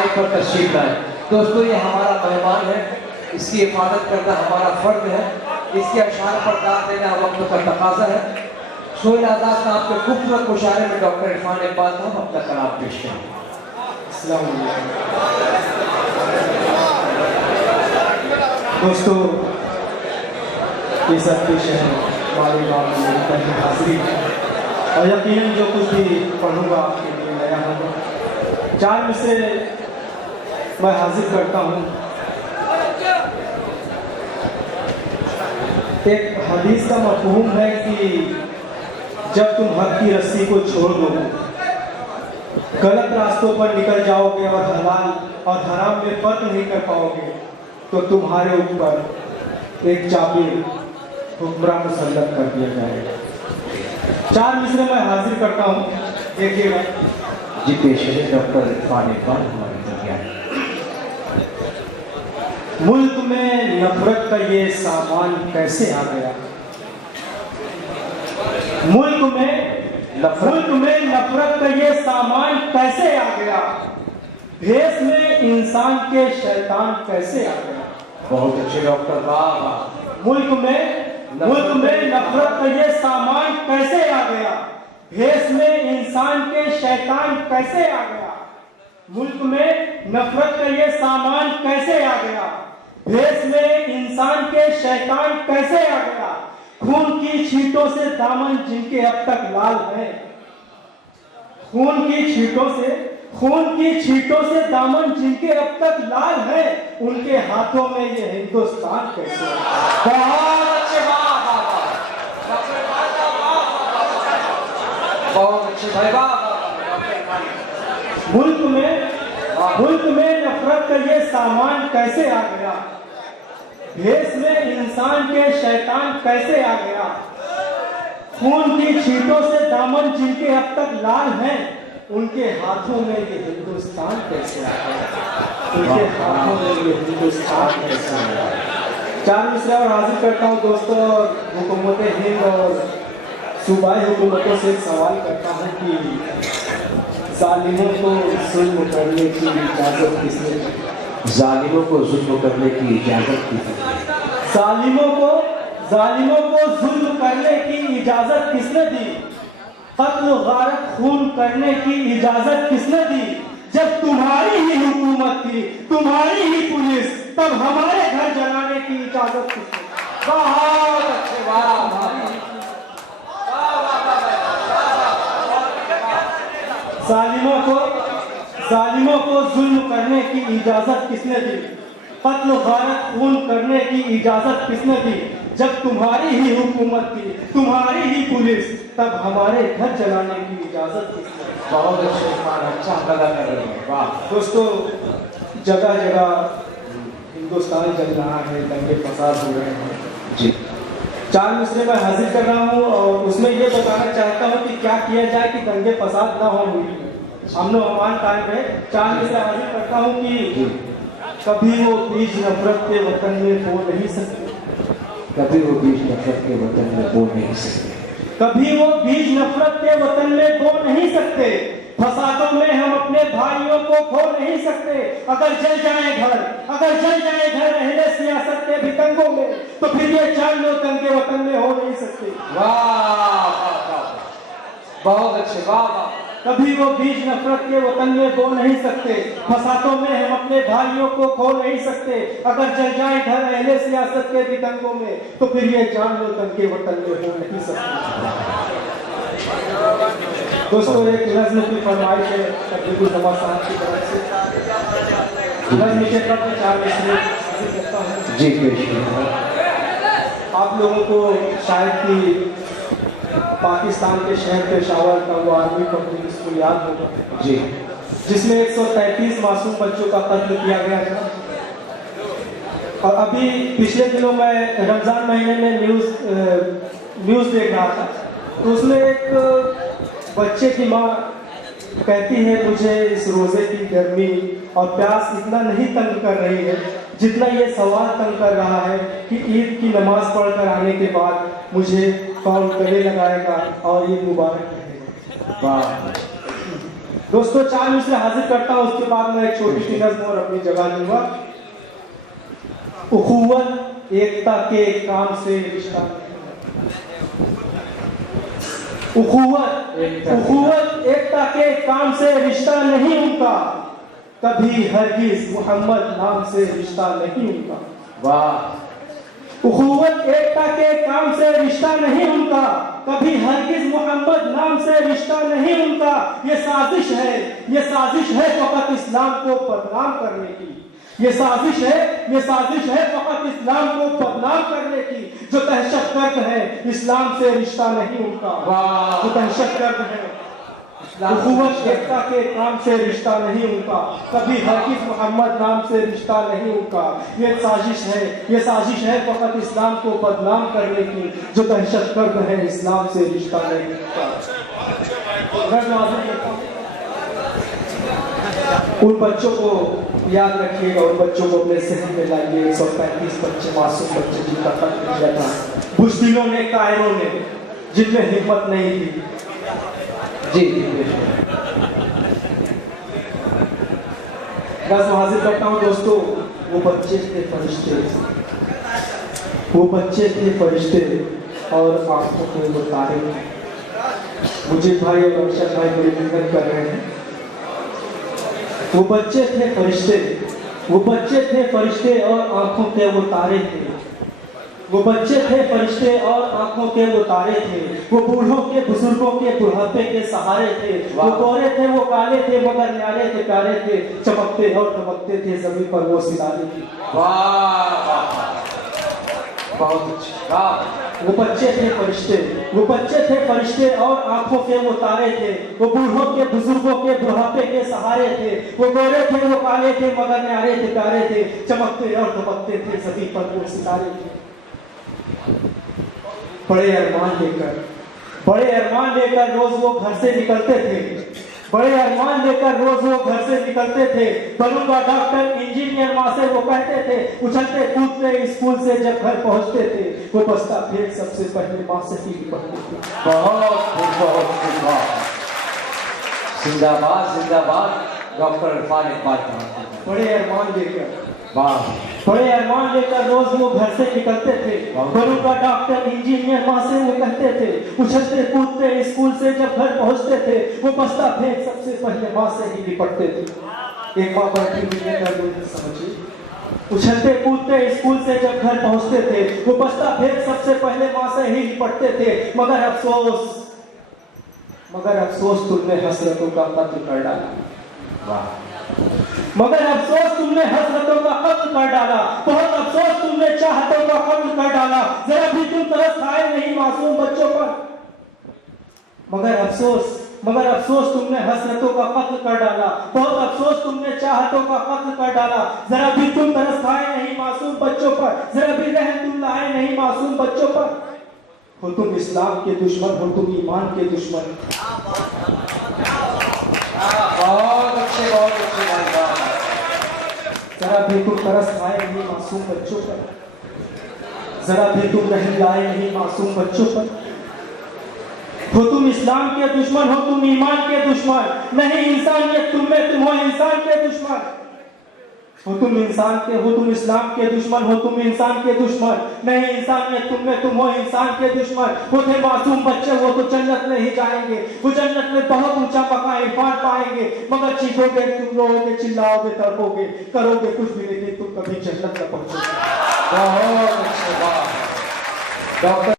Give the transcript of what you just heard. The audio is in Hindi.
माइक पर तशरीफ लाए। दोस्तों, ये हमारा मेहमान है, इसकी हिफाजत करना हमारा फर्ज है, इसके अशार पर दाद देना वक्त का तकाजा है। सोहेल आजाद साहब के खूबसूरत मुशायरे में डॉक्टर इरफान इकबाल साहब अपना कलाम पेश करें। दोस्तों, ये सब पेश है मालेगांव में पहली हाजिरी और यकीनन जो कुछ भी पढ़ूंगा आपके लिए नया होगा। 4 मिसरे मैं हाजिर करता हूँ। एक हदीस का मफ़हूम है कि जब तुम हक की रस्सी को छोड़ दोगे, गलत रास्तों पर निकल जाओगे और हलाल और हराम में फर्क नहीं कर पाओगे, तो तुम्हारे ऊपर एक जाबिर हुक्मरान मुसल्लत कर दिया जाएगा। 4 मिसरे मैं हाजिर करता हूँ, देखिएगा। जी पेश है डॉक्टर इरफान इकबाल हमारी दुनिया। मुल्क में नफरत का ये सामान कैसे आ गया? मुल्क में नफरत का ये सामान कैसे आ गया? भेष में इंसान के शैतान कैसे आ गया? बहुत अच्छे डॉक्टर बाबा। मुल्क में नफरत का ये सामान कैसे आ गया? भेष में इंसान के शैतान कैसे आ गया? मुल्क में नफरत का ये सामान कैसे आ गया? भेष में इंसान के शैतान कैसे आ गया? खून की छींटों से दामन जिनके अब तक लाल है, खून की छींटों से दामन जिनके अब तक लाल है, उनके हाथों में ये हिंदुस्तान कैसे? बहुत अच्छे बाबा, बहुत अच्छे भाई बाबा। मुल्क में नफरत का ये सामान कैसे आ गया? भेष में इंसान के शैतान कैसे आ गया? खून की छींटों से दामन जिनके अब तक लाल हैं, उनके हाथों में ये हिंदुस्तान कैसे आ गया? उनके हाथों में ये हिंदुस्तान कैसे आ गया? 4 मिसरे और हाजिर करता हूँ दोस्तों। हुकूमत हिंद और सूबाई हुकूमतों से सवाल करता हूँ कि जालिमों को जुल्म करने की इजाजत किसने दी? जालिमों को जुल्म करने की इजाजत किसने दी? जालिमों को जुल्म करने की इजाजत किसने दी? कत्ल गारत खून करने की इजाजत किसने दी? जब तुम्हारी ही हुकूमत थी, तुम्हारी ही पुलिस, तब हमारे घर जलाने की इजाजत किसने दी? बहुत अच्छे बाबा। जालिमों को जुल्म करने की इजाजत किसने दी? कत्ल गारत खून करने की इजाजत किसने दी? जब तुम्हारी ही हुकूमत थी, तुम्हारी ही पुलिस, तब हमारे घर जलाने की इजाजत किसने दी? बहुत अच्छे, अच्छा अदा कर रहे हैं। वाह दोस्तों, जगह जगह हिंदुस्तान जल रहा है, दंगे फसाद हो रहे हैं जी। 4 मिसरे में हाजिर कर रहा हूँ और उसमें ये बताना चाहता हूँ कि क्या किया जाए कि दंगे फसाद ना हो। अमन अमान कायम है। 4 मिसरे हाजिर करता हूँ कि कभी वो बीज नफरत के वतन में बो नहीं सकते, कभी वो बीज नफरत के वतन में बो नहीं सकते, कभी वो बीज नफरत के वतन में बो नहीं सकते। फसादों में हम अपने भाइयों को खो नहीं सकते। अगर जल जाए घर रहने सियासत के भितंगों में, तो फिर ये 4 लोग दंगे वतन में हो नहीं सकते। वाह, बहुत अच्छे बाबा। कभी वो बीज नफरत के वतन में बो नहीं सकते। फसादों में हम अपने भाइयों को खो नहीं सकते। अगर जल जाए घर रहने सियासत के भितंगों में, तो फिर ये 4 लोग दंगे वतन में हो नहीं सकते। दोस्तों, एक नज़्म की फरमाइश है तकरीबुल जमा साहब की तरफ से। नज़्म के तहत 4 मिसरे करता हूँ जी पेश। आप लोगों को शायद कि पाकिस्तान के शहर पेशावर का वो आर्मी पब्लिक स्कूल याद होगा जी, जिसमें 133 मासूम बच्चों का कत्ल किया गया था। और अभी पिछले दिनों मैं रमज़ान महीने में न्यूज़ देख रहा था, तो उसमें एक बच्चे की माँ कहती है, मुझे इस रोज़े की गर्मी और प्यास इतना नहीं तंग कर रही है जितना ये सवाल तंग कर रहा है कि ईद की नमाज पढ़कर आने के बाद मुझे कौन गले लगाएगा और ईद मुबारक कहेगा। वाह, दोस्तों 4 मिसरे हाजिर करता हूं, उसके बाद मैं एक छोटी सी नज़्म और अपनी जगह लूंगा। उखुवत एकता के काम से रिश्ता, उखुवत एकता के काम से रिश्ता नहीं उनका, कभी हरगिज मोहम्मद नाम से रिश्ता नहीं उनका। वाह। उखुवत एकता के काम से रिश्ता नहीं उनका, कभी हरगिज मोहम्मद नाम से रिश्ता नहीं उनका। ये साजिश है फकत इस्लाम को बदनाम करने की, ये साजिश है फकत इस्लाम को बदनाम करने की। जो दहशतगर्द है इस्लाम से रिश्ता नहीं उनका, वाह। जो दहशतगर्द है उखुवत एकता के काम से रिश्ता नहीं उनका, कभी हरगिज मोहम्मद नाम से रिश्ता नहीं उनका। ये साजिश है फकत इस्लाम को बदनाम करने की। जो दहशतगर्द है इस्लाम से रिश्ता नहीं उनका। उन बच्चों को याद रखिएगा, उन बच्चों को अपने सहन में लाइए। 135 बच्चे, मासूम बच्चे जिनका कत्ल किया था बुज़दिलों ने, कायरों ने, जिनमें हिम्मत नहीं थी। जी बस हाजिर करता हूँ दोस्तों, वो बच्चे थे फरिश्ते और आंखों के वो तारे। मुझे भाई और अक्षर भाई बड़ी मेहनत कर रहे हैं। वो बच्चे थे फरिश्ते और आंखों के वो तारे थे। वो बच्चे थे फरिश्ते और आंखों के वो तारे थे। वो बूढ़ों के बुजुर्गों के बुढ़ापे के सहारे थे। वो गोरे थे, वो काले थे, मगर न्यारे थे, प्यारे थे, चमकते और दमकते थे जमीन पर वो सितारे थे। वाह, बहुत अच्छा। वो बच्चे थे फरिश्ते और आंखों के वो तारे थे। वो बूढ़ों के बुजुर्गों के बुढ़ापे के सहारे थे। वो गोरे थे, वो काले थे, मगर न्यारे थे, प्यारे थे, चमकते और दमकते थे जमीन पर वो सितारे थे। बड़े अरमान लेकर रोज वो घर से निकलते थे। बनूंगा डॉक्टर, इंजीनियर, माँ से वो कहते थे। उछलते कूदते स्कूल से जब घर पहुंचते थे, वो बस्ता फेंक सबसे पहले माँ से ही निपटते थे। बहुत जिंदाबाद डॉक्टर इरफान इकबाल। बड़े अरमान लेकर रोज वो घर से निकलते थे। बनूंगा डॉक्टर, इंजीनियर, माँ से वो कहते थे। उछलते कूदते स्कूल से जब घर पहुंचते थे, वो बस्ता फेंक सबसे पहले माँ से ही निपटते थे। एक माँ बैठी हुई समझिए। उछलते कूदते स्कूल से जब घर पहुंचते थे, वो बस्ता फेंक सबसे पहले माँ से ही निपटते थे। मगर अफसोस तुमने हसरतों का कत्ल कर डाला। बहुत अफसोस तुमने चाहतों का कत्ल कर डाला। जरा भी तुम तरस खाए नहीं मासूम बच्चों पर। मगर अफसोस तुमने हसरतों का कत्ल कर डाला। बहुत अफसोस तुमने चाहतों का कत्ल कर डाला। जरा भी तुम तरस खाए नहीं मासूम बच्चों पर। जरा भी रहम तुम लाए नहीं मासूम बच्चों पर। हो तुम इस्लाम के दुश्मन, हो तुम ईमान के दुश्मन। बहुत अच्छे जरा भी तुम तरस खाए नहीं मासूम बच्चों पर। जरा भी तुम रहम लाए नहीं मासूम बच्चों पर। हो तुम इस्लाम के दुश्मन, हो तुम ईमान के दुश्मन। नहीं इंसानियत तुम में, तुम हो इंसान के दुश्मन। हो तुम इस्लाम के दुश्मन, हो तुम इंसान के दुश्मन। नहीं इंसानियत तुम में, तुम हो इंसान के दुश्मन। वो थे मासूम बच्चे, वो तो जन्नत में ही जाएंगे। वो जन्नत में बहुत ऊंचा मकाम इरफान पाएंगे। मगर चीखोगे, तुम रोओगे, चिल्लाओगे, तड़पोगे, करोगे कुछ भी, लेकिन तुम कभी जन्नत न पहुंचोगे। बहुत अच्छे बात डॉक्टर।